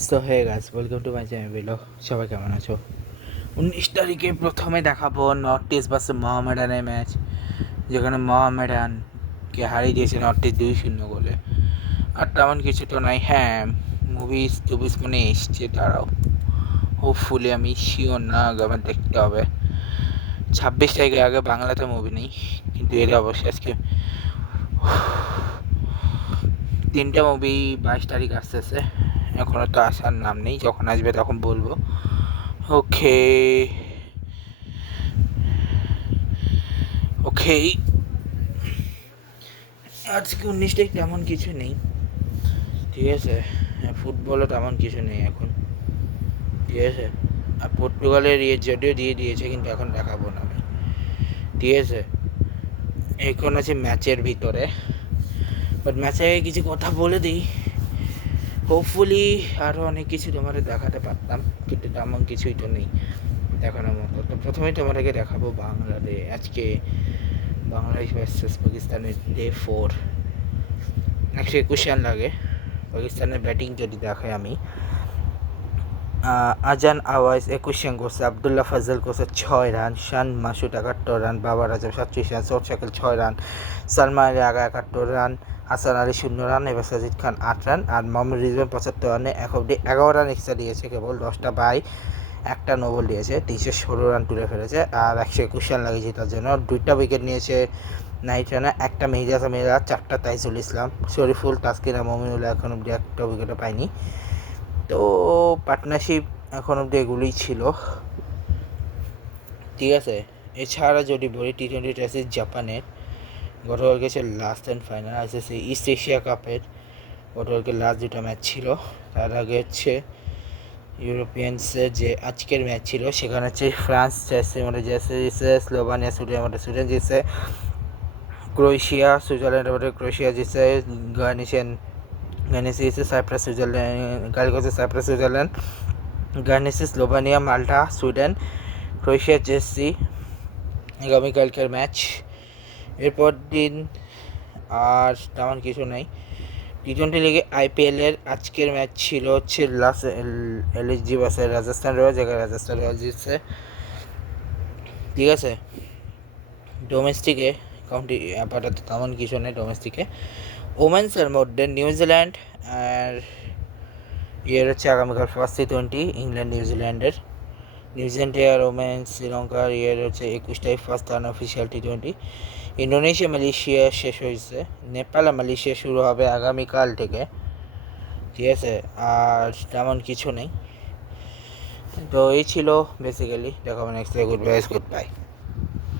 So hey guys, welcome to my channel বিলো। সবাই কেমন আছো? 19 তারিখে প্রথমে দেখাবো নর্থ ইস্ট ভার্সেস মোহামেডানের ম্যাচ, যেখানে মোহামেডানকে হারিয়ে দিয়েছে নর্থ ইস্ট 2-0 গোলে। আর তেমন কিছু তো নাই। হ্যাঁ, মুভিস টুভিস মানে এসছে, তারাও হোপফুলি, আমি শিওর না, আগে দেখতে হবে। 26 তারিখে আগে বাংলাতে মুভি নেই, কিন্তু এর অবশ্যই আজকে 3টা মুভি 22 তারিখ আসতেছে। এখনও তো আসার নাম নেই, যখন আসবে তখন বলবো। ওকে ওকে, আজকে 19 তারিখ তেমন কিছু নেই, ঠিক আছে। ফুটবলও তেমন কিছু নেই এখন, ঠিক আছে। আর পর্তুগালের যদিও দিয়ে দিয়েছে, কিন্তু এখন দেখাবো না আমি, ঠিক আছে। এখন আছে ম্যাচের ভিতরে, বাট ম্যাচে কিছু কথা বলে দিই। হোপফুলি আরও অনেক কিছু তোমাদের দেখাতে পারতাম, কিন্তু তেমন কিছুই তো নেই দেখানোর মতো। তো প্রথমেই তোমাদেরকে দেখাবো বাংলাদেশ আজকে বাংলাদেশ ভার্সেস পাকিস্তানের ডে 4। 121 রান লাগে পাকিস্তানের ব্যাটিং যদি দেখাই আমি। আজান আওয়াজ 21 রান করছে, আবদুল্লাহ ফাজল করছে 6 রান, শান মাসুদ 71 রান, বাবার আজম 37 রান, সৌদ শাকিল 6 রান, সালমান আলী আগা 71 রান, হাসান আলী 0 রান, এবার সাজিদ খান 8 রান, আর মোহাম্মদ রিজওয়ান 75 রানে এক অব্দি 11 রান এক্সট্রা দিয়েছে, কেবল 10টা বাই, একটা নো বল দিয়েছে, 316 রান তুলে ফেলেছে। আর 121 রান লাগে জেতার জন্য। 2টা উইকেট নিয়েছে নাইট রানে, একটা মেহেদি হাসান মিরাজ, 4টা তাইজুল ইসলাম, শরীফুল, তাসকিন আর মমিনুল এখন অব্দি একটা উইকেটও পায়নি। তো পার্টনারশিপ এখন অব্দি এগুলোই ছিল, ঠিক আছে। এছাড়া যদি বলি T20 টেস্ট জাপানের গতকাল গেছে last and final ICC east Asia কাপের, গতকালকে লাস্ট 2টা ম্যাচ ছিল। তার আগে হচ্ছে ইউরোপিয়ানসের যে আজকের ম্যাচ ছিল, সেখানে হচ্ছে ফ্রান্স জিতছে, স্লোভানিয়া সুইডেন জিতছে, ক্রোয়েশিয়া ক্রোয়েশিয়া জিতছে, গার্নিসি জিতছে সাইপ্রাস সুইজারল্যান্ড, গার্নিসি স্লোভানিয়া, মাল্টা, সুইডেন, ক্রোয়েশিয়া জেসি আগামীকালকের ম্যাচ। এরপর দিন আর তেমন কিছু নাই। T20 লিগে IPL-এর আজকের ম্যাচ ছিল হচ্ছে LSG ভার্সেস রাজস্থান রয়্যালস, যেখানে রাজস্থান রয়্যালস জিতছে, ঠিক আছে। ডোমেস্টিকে কাউন্টি আপাতত তেমন কিছু নেই ডোমেস্টিকে। ওমেন্সের মধ্যে নিউজিল্যান্ড আর হচ্ছে আগামীকাল ফার্স্ট T20 ইংল্যান্ড নিউজিল্যান্ডের, নিউজিল্যান্ডে আর ওমেন্স শ্রীলঙ্কার হচ্ছে 21 তারিখ first unofficial T20। Indonesia Malaysia শেষ হয়েছে, নেপাল আর মালয়েশিয়া শুরু হবে আগামীকাল থেকে, ঠিক আছে। আর তেমন কিছু নেই। তো এই ছিল বেসিক্যালি, দেখা হবে নেক্সট ডে। Good bye.